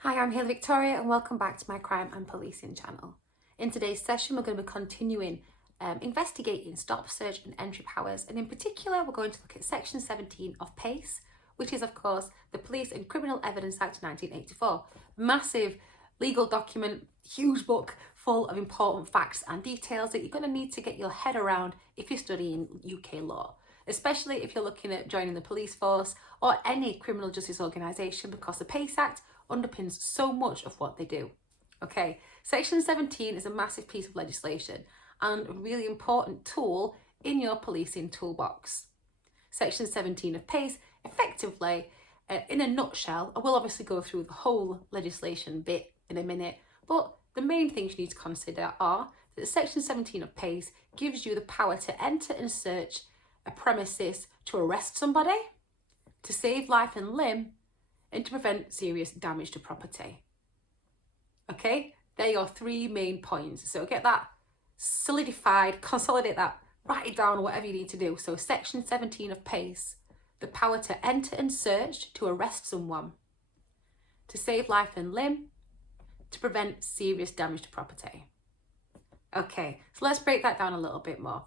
Hi, I'm Hayley Victoria and welcome back to my crime and policing channel. In today's session, we're going to be continuing investigating stop, search and entry powers, and in particular, we're going to look at Section 17 of PACE, which is of course the Police and Criminal Evidence Act 1984. Massive legal document, huge book full of important facts and details that you're going to need to get your head around if you're studying UK law, especially if you're looking at joining the police force or any criminal justice organisation, because the PACE Act underpins so much of what they do. Okay, Section 17 is a massive piece of legislation and a really important tool in your policing toolbox. Section 17 of PACE, effectively, in a nutshell, I will obviously go through the whole legislation bit in a minute, but the main things you need to consider are that Section 17 of PACE gives you the power to enter and search a premises to arrest somebody, to save life and limb, and to prevent serious damage to property. Okay, they're your three main points. So get that solidified, consolidate that, write it down, whatever you need to do. So Section 17 of PACE, the power to enter and search to arrest someone, to save life and limb, to prevent serious damage to property. Okay, so let's break that down a little bit more.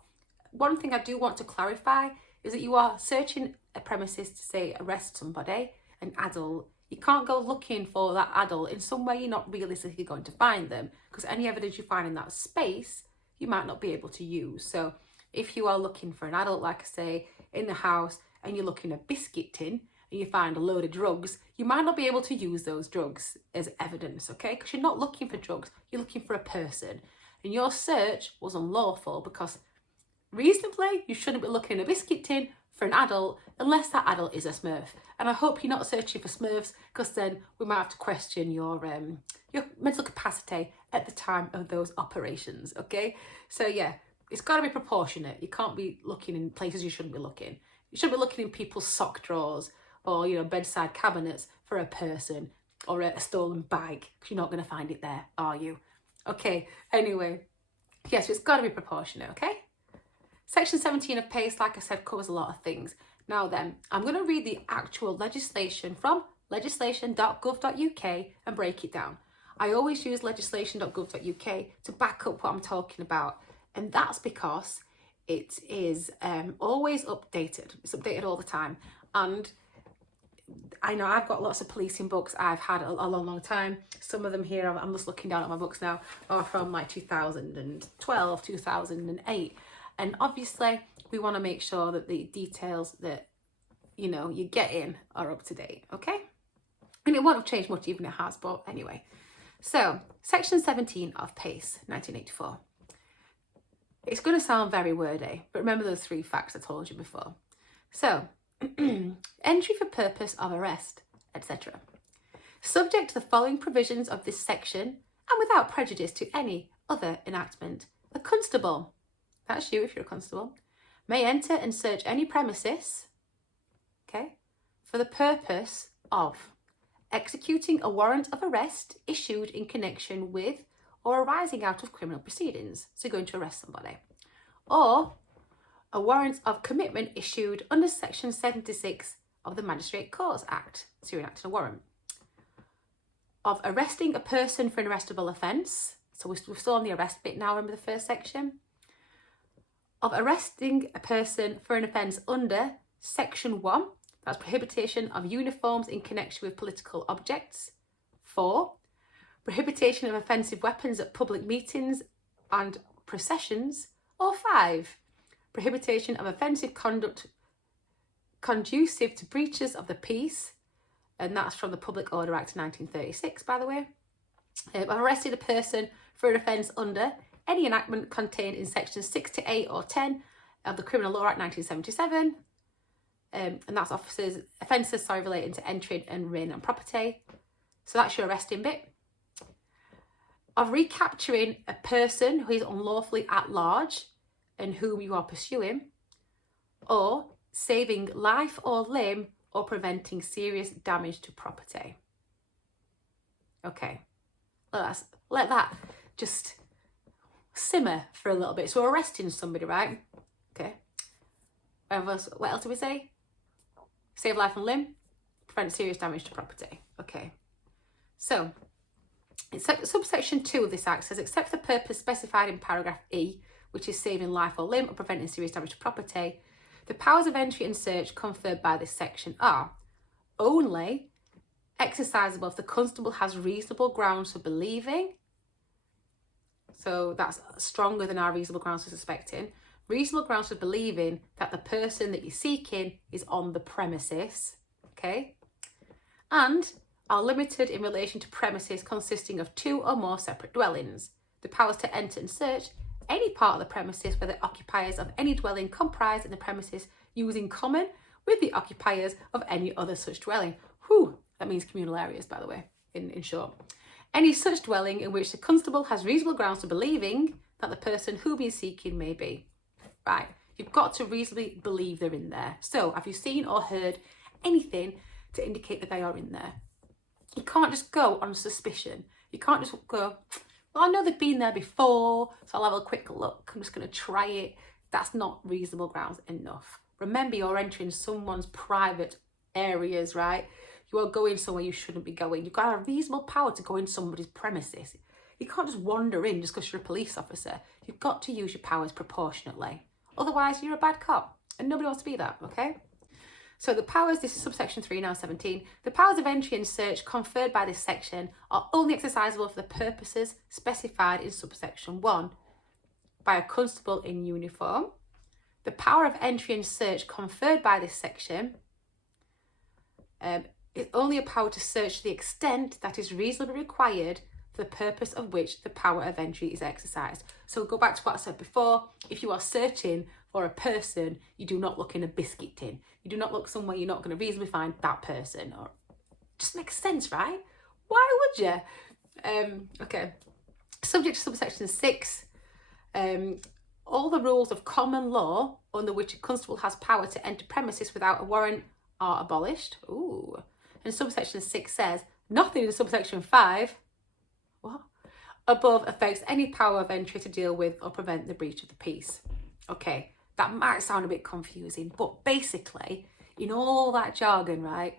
One thing I do want to clarify is that you are searching a premises to, say, arrest somebody, an adult. You can't go looking for that adult in somewhere you're not realistically going to find them, because any evidence you find in that space you might not be able to use. So if you are looking for an adult, like I say, in the house, and you're looking at a biscuit tin and you find a load of drugs, you might not be able to use those drugs as evidence, okay? Because you're not looking for drugs, you're looking for a person. And your search was unlawful because reasonably you shouldn't be looking in a biscuit tin for an adult unless that adult is a Smurf. And I hope you're not searching for Smurfs, because then we might have to question your mental capacity at the time of those operations, okay? So yeah, it's got to be proportionate. You can't be looking in places you shouldn't be looking. You shouldn't be looking in people's sock drawers or, bedside cabinets for a person or a stolen bag, because you're not going to find it there, are you? Okay, anyway, yes, it's got to be proportionate, okay? Section 17 of PACE, like I said, covers a lot of things. Now then, I'm going to read the actual legislation from legislation.gov.uk and break it down. I always use legislation.gov.uk to back up what I'm talking about, and that's because it is always updated. It's updated all the time, and I know I've got lots of policing books I've had a long time. Some of them here, I'm just looking down at my books now, are from like 2012, 2008. And obviously, we want to make sure that the details that, you get in are up to date, okay? And it won't have changed much, even if it has, but anyway. So, Section 17 of PACE, 1984. It's going to sound very wordy, but remember those three facts I told you before. So, entry for purpose of arrest, etc. Subject to the following provisions of this section, and without prejudice to any other enactment, a constable, that's you if you're a constable, may enter and search any premises, okay, for the purpose of executing a warrant of arrest issued in connection with or arising out of criminal proceedings, so going to arrest somebody, or a warrant of commitment issued under Section 76 of the Magistrate Courts Act, so you're enacting a warrant, of arresting a person for an arrestable offence, so we're still on the arrest bit now, remember the first section, of arresting a person for an offence under Section 1, that's prohibition of uniforms in connection with political objects. 4, prohibition of offensive weapons at public meetings and processions. Or 5, prohibition of offensive conduct conducive to breaches of the peace, and that's from the Public Order Act 1936, by the way. I've arrested a person for an offence under any enactment contained in sections 6 to 8 or 10 of the Criminal Law Act 1977, and that's offences relating to entry and reign on property. So that's your arresting bit. Of recapturing a person who is unlawfully at large and whom you are pursuing, or saving life or limb or preventing serious damage to property. Okay, let that just simmer for a little bit. So arresting somebody, right? Okay. What else do we say? Save life and limb, prevent serious damage to property. Okay. So, subsection 2 of this Act says, except for the purpose specified in paragraph E, which is saving life or limb or preventing serious damage to property, the powers of entry and search conferred by this section are only exercisable if the constable has reasonable grounds for believing. So that's stronger than our reasonable grounds for suspecting. Reasonable grounds for believing that the person that you're seeking is on the premises, okay? And are limited in relation to premises consisting of 2 or more separate dwellings. The powers to enter and search any part of the premises where the occupiers of any dwelling comprised in the premises use in common with the occupiers of any other such dwelling. Whew, that means communal areas, by the way, in short. Any such dwelling in which the constable has reasonable grounds for believing that the person whom he's seeking may be. Right, you've got to reasonably believe they're in there. So, have you seen or heard anything to indicate that they are in there? You can't just go on suspicion. You can't just go, well, I know they've been there before, so I'll have a quick look. I'm just going to try it. That's not reasonable grounds enough. Remember, you're entering someone's private areas, right? You are going somewhere you shouldn't be going. You've got a reasonable power to go in somebody's premises. You can't just wander in just because you're a police officer. You've got to use your powers proportionately. Otherwise, you're a bad cop, and nobody wants to be that, okay? So the powers, this is subsection 3, now 17. The powers of entry and search conferred by this section are only exercisable for the purposes specified in subsection 1 by a constable in uniform. The power of entry and search conferred by this section is only a power to search to the extent that is reasonably required for the purpose of which the power of entry is exercised. So go back to what I said before. If you are searching for a person, you do not look in a biscuit tin. You do not look somewhere you're not going to reasonably find that person. Or just makes sense, right? Why would you? Okay. Subject to subsection 6. All the rules of common law under which a constable has power to enter premises without a warrant are abolished. Ooh. And subsection 6 says, nothing in subsection 5 above affects any power of entry to deal with or prevent the breach of the peace. Okay, that might sound a bit confusing, but basically, in all that jargon, right,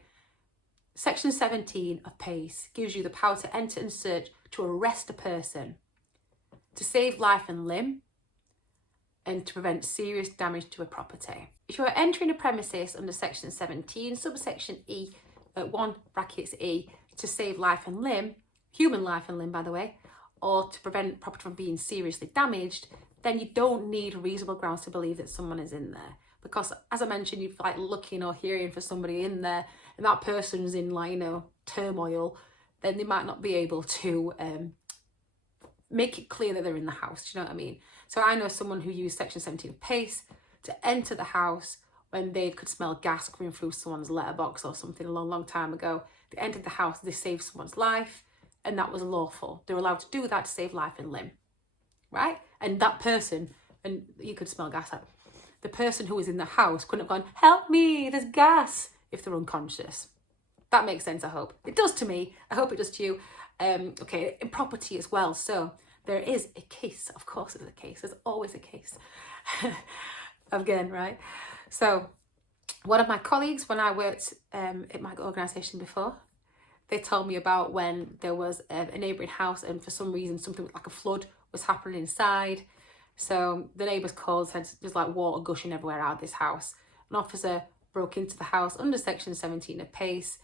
Section 17 of PACE gives you the power to enter and search to arrest a person, to save life and limb, and to prevent serious damage to a property. If you are entering a premises under Section 17, subsection E, 1 brackets E, to save life and limb, human life and limb, by the way, or to prevent property from being seriously damaged, then you don't need reasonable grounds to believe that someone is in there. Because, as I mentioned, you're like looking or hearing for somebody in there, and that person's in, like, you know, turmoil, then they might not be able to make it clear that they're in the house. Do you know what I mean? So I know someone who used Section 17 of PACE to enter the house when they could smell gas coming through someone's letterbox or something a long, long time ago. They entered the house, they saved someone's life, and that was lawful. They were allowed to do that to save life and limb, right? And that person, and you could smell gas out, the person who was in the house couldn't have gone, help me, there's gas, if they're unconscious. That makes sense, I hope. It does to me. I hope it does to you. Okay, in property as well. So there is a case. Of course there's a case. There's always a case. Again, right? So one of my colleagues, when I worked at my organisation before, they told me about when there was a neighbouring house and for some reason something like a flood was happening inside. So the neighbours called, said there's like water gushing everywhere out of this house. An officer broke into the house under Section 17 of PACE,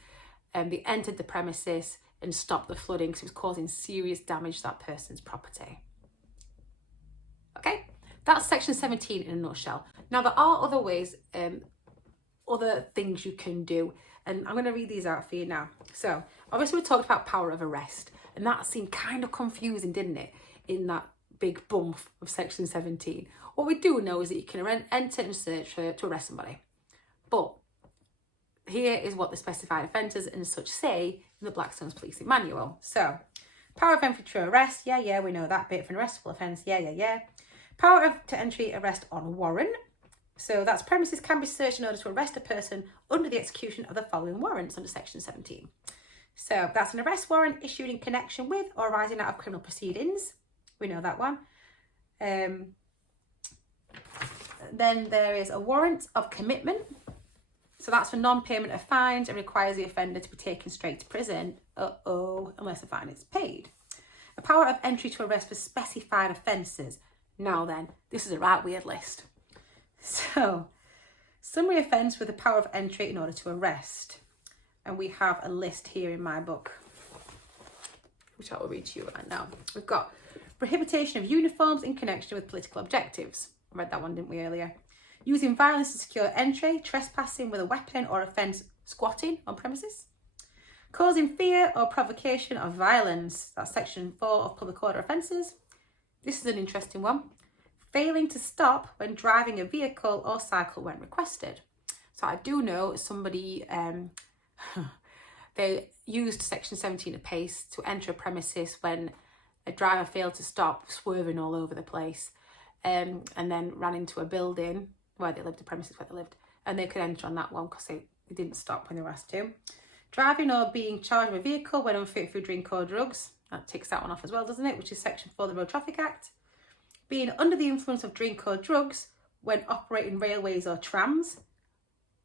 and they entered the premises and stopped the flooding because it was causing serious damage to that person's property. Okay, that's Section 17 in a nutshell. Now there are other ways, other things you can do, and I'm going to read these out for you now. So obviously we talked about power of arrest, and that seemed kind of confusing, didn't it, in that big bump of Section 17. What we do know is that you can enter and search to arrest somebody. But here is what the specified offences and such say in the Blackstone's policing manual. So, power of entry to arrest, yeah, we know that bit. For an arrestable offence, yeah. Power to entry arrest on warrant. So that's premises can be searched in order to arrest a person under the execution of the following warrants under Section 17. So that's an arrest warrant issued in connection with or arising out of criminal proceedings. We know that one. Then there is a warrant of commitment. So that's for non-payment of fines and requires the offender to be taken straight to prison. Unless the fine is paid. A power of entry to arrest for specified offences. Now then, this is a right weird list. So, summary offence with the power of entry in order to arrest. And we have a list here in my book, which I will read to you right now. We've got prohibition of uniforms in connection with political objectives. I read that one, didn't we, earlier? Using violence to secure entry, trespassing with a weapon or offence, squatting on premises. Causing fear or provocation of violence. That's section 4 of public order offences. This is an interesting one. Failing to stop when driving a vehicle or cycle when requested. So I do know somebody, they used section 17 of PACE to enter a premises when a driver failed to stop, swerving all over the place, and then ran into a building where they lived, the premises where they lived, and they could enter on that one because they didn't stop when they were asked to. Driving or being charged with a vehicle when unfit for drink or drugs. That takes that one off as well, doesn't it? Which is section 4 of the Road Traffic Act. Being under the influence of drink or drugs when operating railways or trams.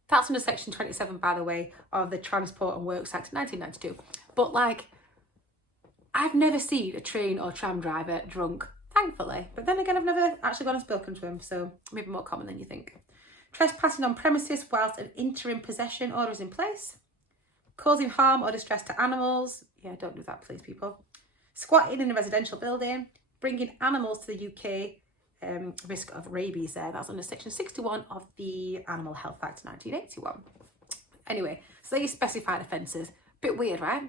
That's under section 27, by the way, of the Transport and Works Act 1992. But like, I've never seen a train or tram driver drunk, thankfully. But then again, I've never actually gone and spoken to him, so maybe more common than you think. Trespassing on premises whilst an interim possession order is in place. Causing harm or distress to animals. Yeah, don't do that, please, people. Squatting in a residential building. Bringing animals to the UK, risk of rabies there. That's under section 61 of the Animal Health Act 1981. Anyway, so these specified offences. Bit weird, right?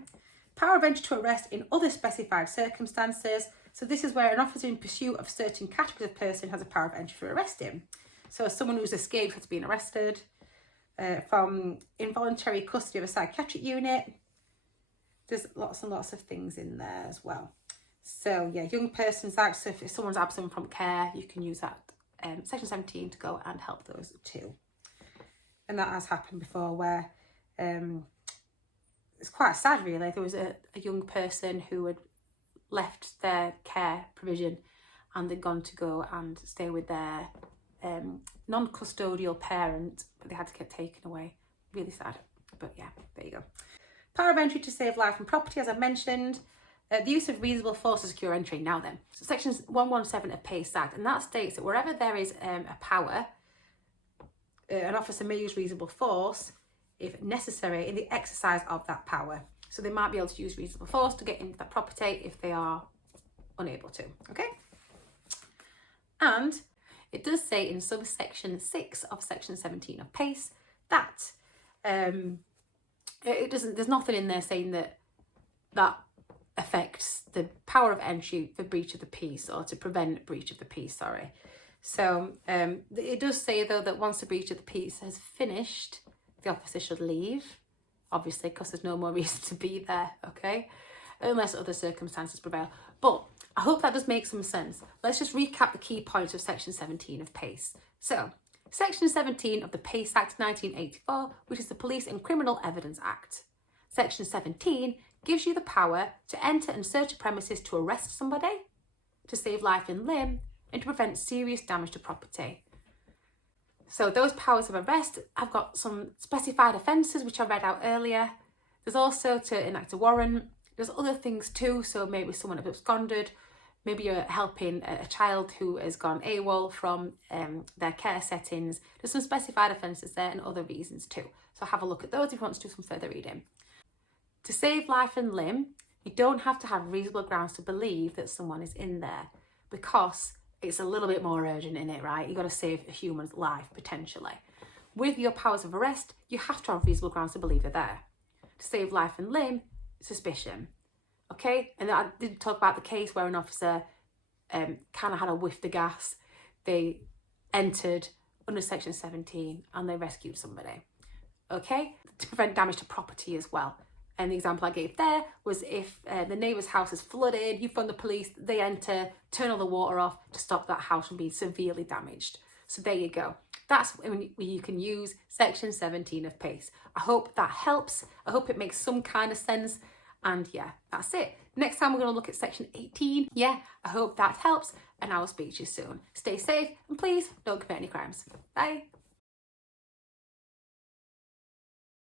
Power of entry to arrest in other specified circumstances. So this is where an officer in pursuit of certain categories of person has a power of entry for arresting. So someone who's escaped has been arrested. From involuntary custody of a psychiatric unit. There's lots and lots of things in there as well. So yeah, Young Persons Act, so if someone's absent from care, you can use that section 17 to go and help those too. And that has happened before where it's quite sad really. There was a young person who had left their care provision and they'd gone to go and stay with their non-custodial parent, but they had to get taken away. Really sad, but yeah, there you go. Power of entry to save life and property, as I've mentioned. The use of reasonable force to secure entry. Now then, so section 117 of PACE Act, and that states that wherever there is a power, an officer may use reasonable force if necessary in the exercise of that power. So they might be able to use reasonable force to get into that property if they are unable to, okay? And it does say in subsection 6 of section 17 of PACE that there's nothing in there saying that affects the power of entry for breach of the peace or to prevent breach of the peace, sorry. So it does say though that once the breach of the peace has finished, the officer should leave, obviously, because there's no more reason to be there, okay? Unless other circumstances prevail. But I hope that does make some sense. Let's just recap the key points of section 17 of PACE. So, section 17 of the PACE Act 1984, which is the Police and Criminal Evidence Act. Section 17 gives you the power to enter and search a premises to arrest somebody, to save life and limb, and to prevent serious damage to property. So those powers of arrest, I've got some specified offences which I read out earlier. There's also to enact a warrant. There's other things too, so maybe someone has absconded, maybe you're helping a child who has gone AWOL from their care settings. There's some specified offences there and other reasons too. So have a look at those if you want to do some further reading. To save life and limb, you don't have to have reasonable grounds to believe that someone is in there because it's a little bit more urgent in it, right? You've got to save a human's life, potentially. With your powers of arrest, you have to have reasonable grounds to believe they're there. To save life and limb, suspicion. Okay? And I did talk about the case where an officer kind of had a whiff the gas. They entered under section 17 and they rescued somebody. Okay? To prevent damage to property as well. And the example I gave there was if the neighbour's house is flooded, you phone the police, they enter, turn all the water off to stop that house from being severely damaged. So there you go. That's when you can use section 17 of PACE. I hope that helps. I hope it makes some kind of sense. And yeah, that's it. Next time we're going to look at section 18. Yeah, I hope that helps and I will speak to you soon. Stay safe and please don't commit any crimes. Bye.